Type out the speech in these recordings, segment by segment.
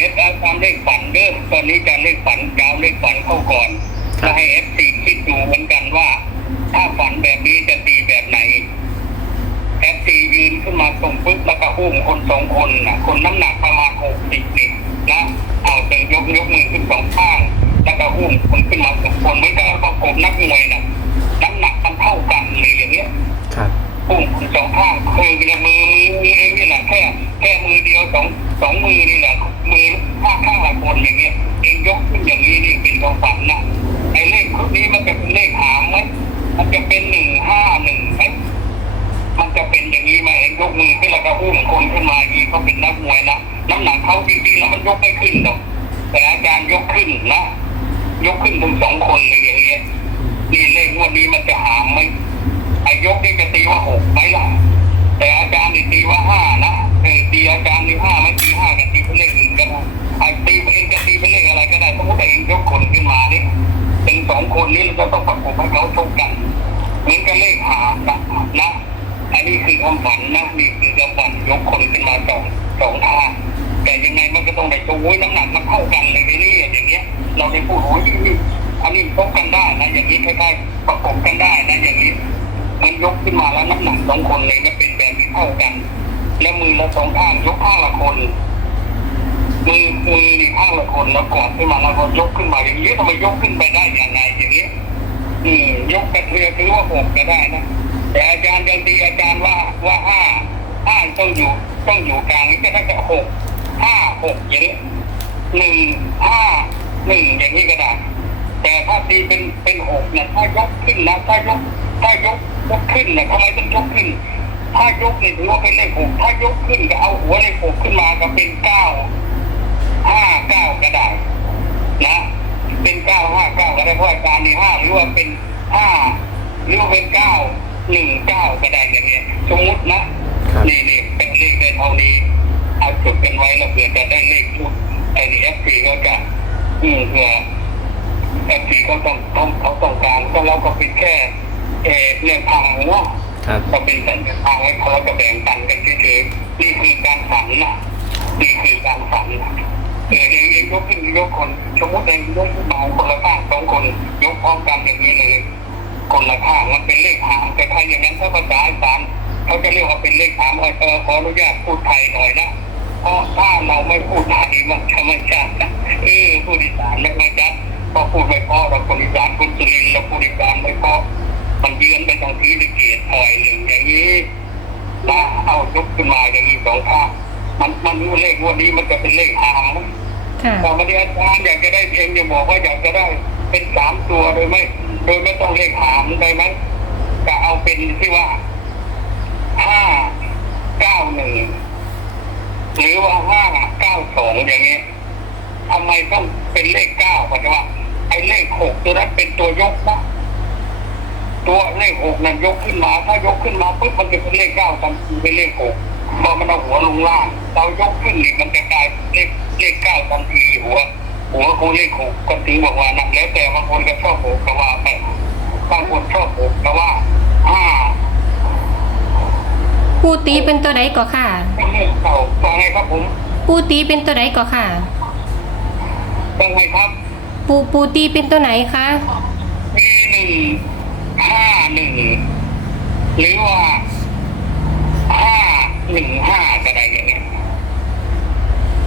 ดี๋ยวเอาตามเลขฝันเด้อตอนนี้จะเลขฝันจะเอาเลขฝันเข้าก่อนครับจะให้เอฟซีคิดดูเหมือนกันว่า ถ้าฝันแบบนี้จะตีแบบไหนเอฟซียืนขึ้นมาตรงปึ๊บแล้วก็อุ้มคนสองคนนะคนน้ำหนักประมาณหกสิบ อย่างนี้นี่เป็นความฝันนะไอ้เลขชุดนี้มันจะเป็นเลขหางไหมมันจะเป็นหนึ่งห้าหนึ่งไหมมันจะเป็นอย่างนี้ไหมเองยกมือขึ้นแล้วก็อุ้มคนขึ้นมาอย่างนี้เขาเป็นนักมวยนะน้ำหนักเขาจริงๆแล้วมันยกไม่ขึ้นหรอกแต่อาจารย์ยกขึ้นนะยกขึ้นถึงสองคนเลยอย่างเงี้ยนี่เลขงวันนี้มันจะหางไหมไอ้ยกนี่จะตีว่าหกไหมล่ะแต่อาจารย์นี่ตีว่าห้านะเออตีอาจารย์นี่ห้าไม่ตีห้ากับตีเป็นเลขอื่นก็ได้ไอ้ตีเอะไรก็ได้สมติเองยกคนขึ้นมานี่เป็นสองคนนี้เราต้องประกบให้เขาชกกันเหมือนกับเลขหานะนะ อันนี้คือความฝันนะนี่คือความฝันยกคนขึ้นมาสองสองท่าแต่ยังไงมันก็ต้องได้ตัวโอ้ยน้ำหนักมันเท่ากันเลยนี่อย่างเงี้ย เราได้พูดโอ้ยนี่อันนี้ชกกันได้นะอย่างนี้คล้ายๆประกบกันได้นะอย่างนี้ มันยกขึ้นมาแล้วน้ำหนักสองคนเลยมันเป็นแบบที่เท่ากัน แล้วมือละสองข้างยกข้างละคน มือมือนี่ข้างละคนแล้วกอดขึ้นมาแล้วก็ยกขึ้นมาอย่างนี้ทำไมยกขึ้นไปได้อย่างไรอย่างนี้อืมยกกระเทือคือว่าหกก็ได้นะแต่อาจารย์ยังตีอาจารย์ว่าว่าห้าห้าต้องอยู่ต้องอยู่กลางนี้ก็ถ้าจะหกห้าหกอย่างนี้หนึ่งห้าหนึ่งอย่างนี้ก็ได้แต่ถ้าตีเป็นเป็นหกเนี่ยถ้ายกขึ้นนะถ้ายกถ้ายกยกขึ้นนะทำไมต้องยกขึ้น ถ้ายกนี่ถือว่าเป็นเลขหกถ้ายกขึ้นก็เอาหัวเลขหกขึ้นมาก็เป็นเก้า ห้าเก้าก็ได้นะเป็นเก้าห้าเก้าก็ได้เพราะอาจารย์นี่ห้าหรือว่าเป็นห้าหรือว่าเป็นเก้าหนึ่งเก้าก็ได้อย่างเงี้ยสมมุตินะครับนี่นี่เป็นเลขได้เท่านี้เอาจดกันไว้แล้วเผื่อจะได้เลขชุดไอ้นี่เอฟซีก็จะอืมเผื่อเอฟซีก็ต้องต้องเขาต้องการก็เราก็เป็นแค่เออเรื่องทางเนาะครับก็เป็นสัญญาให้เขาจะแบ่งปันกันเฉยๆนี่คือการฝันนะนี่คือการฝันนะ เออเองเองยกขึ้นยกคนสมมติเองยกขึ้นมาคนละข้างสองคนยกพร้อมกันอย่างนี้เลยคนละข้างมันเป็นเลขหางแต่ใครอย่างนั้นถ้าภาษาอีสานเขาจะเรียกว่าเป็นเลขหางเออเออขออนุญาตพูดไทยหน่อยนะเพราะถ้าเราไม่พูดไทยมันจะไม่ชัดเออพูดอีสานไม่ไม่ชัดพอพูดไม่พอเราคนอีสานคนสุรินทร์เราพูดอีสานไม่พอมันเยือนไปทางที่ลิเกตอ่อยหนึ่งอย่างนี้นะเอายกขึ้นมาอย่างนี้สองข้าง มันมันรู้เลขงวันนี้มันจะเป็นเลขหางนะค่ะแต่วันนี้อาจารย์อยากจะได้เองจะบอกว่าอยากจะได้เป็นสามตัวโดยไม่โดยไม่ต้องเลขหางได้ไหมก็เอาเป็นที่ว่าห้าเก้าหนึ่งหรือว่าห้าเก้าสองอย่างนี้ทำไมต้องเป็นเลขเก้าเพราะว่า ไอ้เลขหกตัวนั้นเป็นตัวยกนะตัวเลขหกนั้นยกขึ้นมา ถ้ายกขึ้นมาปุ๊บมันจะเป็นเลขเก้าทันทีเป็นเลขหก พอมันเอาหัวลงล่าง เรายกขึ้นนี่มันจะกลายเป็นเลขเลขเก้าทันทีหัวหัวคูเลขหกก็ถึงบอกว่านั่นแล้วแต่บางคนก็ชอบหกก็ว่าไปบางคนชอบหกก็ว่าห้าปูตีเป็นตัวใดก็ค่ะเป็นเลขเก่าว่าไงครับผมปูตีเป็นตัวใดก็ค่ะว่าไงครับปูปูตีเป็นตัวไหนคะมีหนึ่งห้าหนึ่งหรือว่าห้า หนึ่งห้าก็ได้อย่างเงี้ย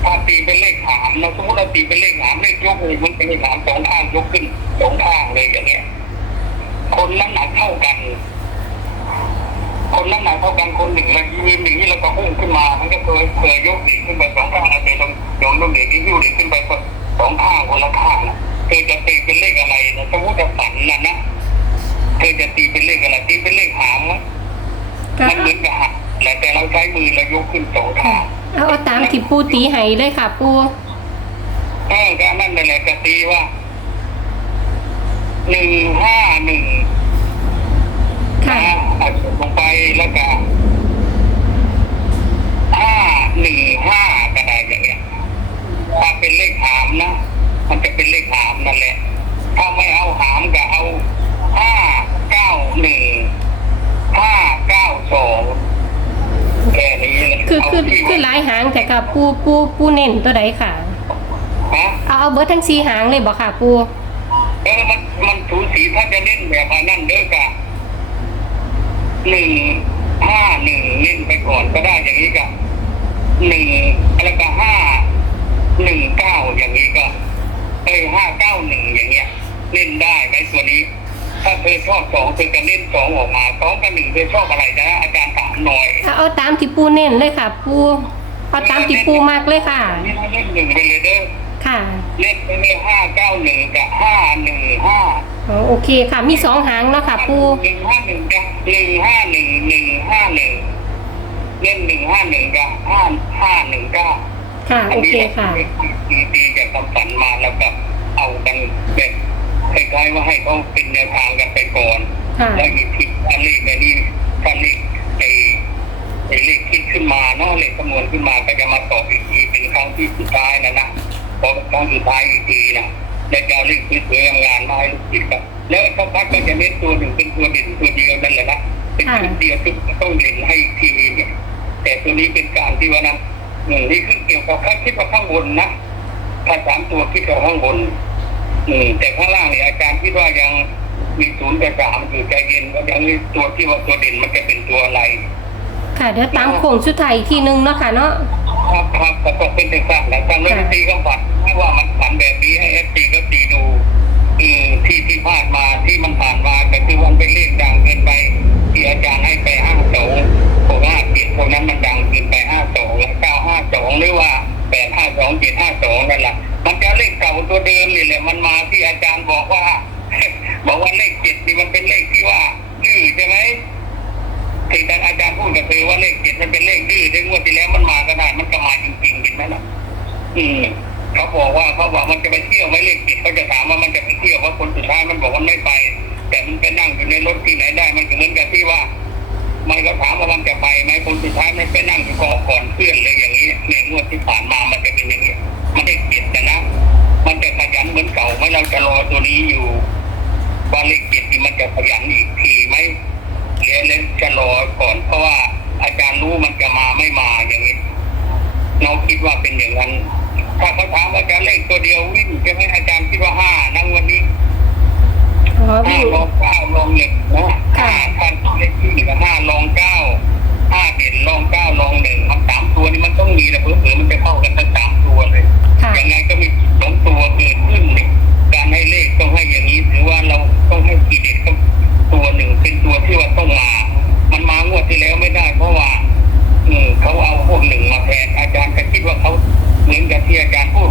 ถ้าตีเป็นเลขหามเราสมมติเราตีเป็นเลขหามเลขยกเลยมันเป็นเลขหามสองข้างยกขึ้นสองข้างเลยอย่างเงี้ย คนน้ำหนักเท่ากัน คนน้ำหนักเท่ากันคนหนึ่งแล้วยืนหนึ่งนี่เราก็พุ่งขึ้นมามันก็เคยเคยยกเด็กขึ้นไปสองข้างอะไรตรงยองตรงเด็กที่ยิ้วเด็กขึ้นไปสองข้างคนละข้างนะเธอจะตีเป็นเลขอะไรนะสมมติจะฝันนะนะเธอจะตีเป็นเลขอะไรตีเป็นเลขหามไหมก็มันเหมือนกับหัก แต่เราใช้มือเรายกขึ้นสองข้างเอาเอาตามที่ปูตีให้เลยค่ะ ปูเออการนั่นนั่นแหละจะตีว่าหนึ่งห้าหนึ่งค่ะนะเอาจดลงไปแล้วก็ห้าหนึ่งห้าก็ได้อย่างเงี้ยถ้าเป็นเลขหามนะ มันจะเป็นเลขหามนั่นแหละ ถ้าไม่เอาหามก็เอาห้าเก้าหนึ่งห้าเก้าสองแค่นี้เลย คือคือ เาที่ คือหลายหางแต่กับ ปูปูปูเน้นตัวใดค่ะเฮะเอาเอาเบิร์ดทั้งสีหางเลยบอกค่ะ ปูเออมันมันสูสีถ้าจะเล่นแบบอันนั้นเด้อกะหนึ่งห้าหนึ่งเล่นไปก่อนก็ได้อย่างนี้ก็หนึ่งแล้วก็ห้าหนึ่งเก้าอย่างนี้ก็เอ้ยห้าเก้าหนึ่งอย่างเงี้ย เล่นได้ไหมตัวนี้ ถ้าเธอชอบสองเธอจะเล่นสองออกมาสองกับหนึ่งเธอชอบอะไรนะอาจารย์ถามหน่อย เอาเอาตามที่ปูเน้นเลยค่ะ ปู เอาตามที่ปูมากเลยค่ะนี่เราเล่นหนึ่งไปเลยเด้อค่ะเล่นไปเลยห้าเก้าหนึ่งกับห้าหนึ่งห้าอ๋อโอเคค่ะ มีสองหางเนาะค่ะ ปูหนึ่งห้าหนึ่งกับหนึ่งห้าหนึ่งหนึ่งห้าหนึ่งเล่นหนึ่งห้าหนึ่งกับห้าห้าหนึ่งเก้าค่ะ โอเคค่ะ ดีดีจากคำฝันมาแล้วก็เอากันแบบคล้ายๆว่าให้เขาเป็นแนวทางกันไปก่อนค่ะ แล้วอีกทีถ้าเลขไอ้นี่ จะเน้นตัวหนึ่งเป็นตัวเด่นตัวเดียวนั่นแหละนะเป็นชุดเดียวที่ต้องเด่นให้อีกทีเนี่ยแต่ตัวนี้เป็นการที่ว่านะอืมนี่คือเกี่ยวกับข้างคิดว่าข้างบนนะถ้าสามตัวคิดว่าข้างบนอืมแต่ข้างล่างเนี่ยอาจารย์คิดว่ายังมีศูนย์กับสามอยู่ใจเย็นก็ยังมีตัวที่ว่าตัวเด่นมันจะเป็นตัวอะไร ค่ะเดี๋ยวตามโค้งสุดท้ายอีกทีนึงเนาะค่ะเนาะครับครับก็ต้องเป็นอย่างนั้นนะการเล่นตีก็ฝันไม่ว่ามันฝันแบบนี้ให้เอฟซีก็ตีดู อืมที่ที่ผ่านมาที่มันผ่านมาแต่คือวันเป็นเลขดังเกินไปที่อาจารย์ให้ไปห้าสองหกห้าเจ็ดพวกนั้นมันดังเกินไปห้าสองเก้าห้าสองหรือว่าแปดห้าสองเจ็ดห้าสองนั่นแหละมันจะเลขเก่าตัวเดิมนี่แหละมันมาที่อาจารย์บอกว่า บอกว่าเลขเจ็ดนี่มันเป็นเลขที่ว่าดื้อใช่ไหมที่ท่านอาจารย์พูดก็คือว่าเลขเจ็ดมันเป็นเลขดื้อในงวดที่แล้วมันมากระดาษมันก็มาจริงๆเห็นไหมล่ะอืมเขาบอกว่าเขาบอกมันจะไปเที่ยวไหมเลขเจ็ดเขาจะถามว่ามันจะ เที่ยวว่าคนสุดท้ายมันบอกว่าไม่ไป แต่มันไปนั่งอยู่ในรถที่ไหนได้ มันก็เหมือนกับที่ว่า มันก็ถามว่ามันจะไปไหมคนสุดท้ายมันไปนั่งอยู่ก่อนก่อนเพื่อนเลยอย่างนี้เนี่ยงวดที่ผ่านมามันจะเป็นอย่างนี้มันได้เจ็ดนะนะ มันจะขยันเหมือนเก่าไหมเราจะรอตัวนี้อยู่ว่าเลขเจ็ดนี่มันจะขยันอีกทีไหมเรียนเล่นจะรอก่อน เพราะว่าอาจารย์รู้มันจะมาไม่มาอย่างนี้น้องคิดว่าเป็นอย่างนั้นถ้าเขาถามว่าจะเลขตัวเดียววิ่งใช่ไหมอาจารย์คิดว่าห้า อ๋อห้าวิ่ลองเก้าลองหนึ่งนะห้าท่านเลขที่กับห้าลองเก้าห้าเด่นลองเก้าลองหนึ่งมันสามตัวนี่มันต้องมีนะเผื่อมันจะเข้ากันทั้งสามตัวเลยค่ะยังไงก็มีสองตัวเกิดขึ้นหนึ่งการให้เลขต้องให้อย่างนี้ถือว่าเราต้องให้กีเด็ดต้องตัวหนึ่งเป็นตัวที่ว่าต้องมา มันมางวดที่แล้วไม่ได้ เพราะว่า อืมเขาเอาพวกหนึ่งมาแทนอาจารย์ก็คิดว่าเขาเหมือนกับที่อาจารย์พูด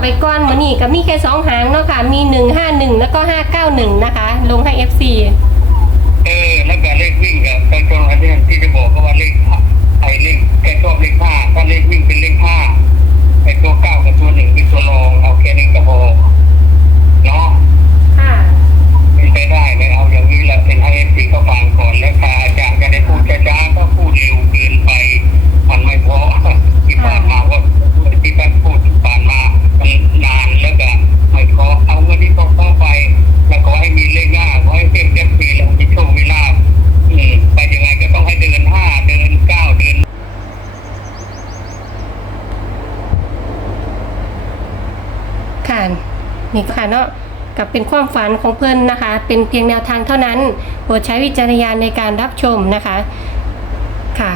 ไปก้อนมือนี่ก็มีแค่สองหางเนาะค่ะ มีหนึ่งห้าหนึ่งแล้วก็ห้าเก้าหนึ่งนะคะ ลงให้ FC เออแล้วก็เลขวิ่งกับตอนตอนอันนี้ที่จะบอกก็ว่าเลขไอ้เลขแกชอบเลขห้าถ้าเลขวิ่งเป็นเลขห้าไอ้ตัวเก้ากับตัวหนึ่งเป็นตัวรองเอาแค่นี้ก็พอเนาะ ค่ะ เป็นไปได้ไหมเอาอย่างนี้แหละเป็นให้เอฟซีเขาฟังก่อนแล้วค่ะอาจารย์จะได้พูดช้าๆก็พูดเร็วเกินไป มันไม่พอที่ผ่านมาว่าที่ท่านพูดที่ผ่านมามันนานแล้วก็ไม่ขอเอาเงินที่เขาเข้าไป แล้วขอให้มีเลขหน้าขอให้เต็มเต็มปีแล้วมีโชคมีลาภอืมไปยังไงก็ต้องให้เดินห้าเดินเก้าเดิน ค่ะนี่ค่ะเนาะ กับเป็นความฝันของเพื่อนนะคะ เป็นเพียงแนวทางเท่านั้นโปรดใช้วิจารณญาณในการรับชมนะคะค่ะ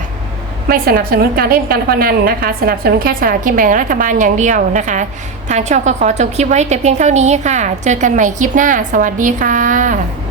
ไม่สนับสนุนการเล่นการพนันนะคะ สนับสนุนแค่สลากกินแบ่งรัฐบาลอย่างเดียวนะคะ ทางช่องก็ขอจบคลิปไว้แต่เพียงเท่านี้ค่ะ เจอกันใหม่คลิปหน้า สวัสดีค่ะ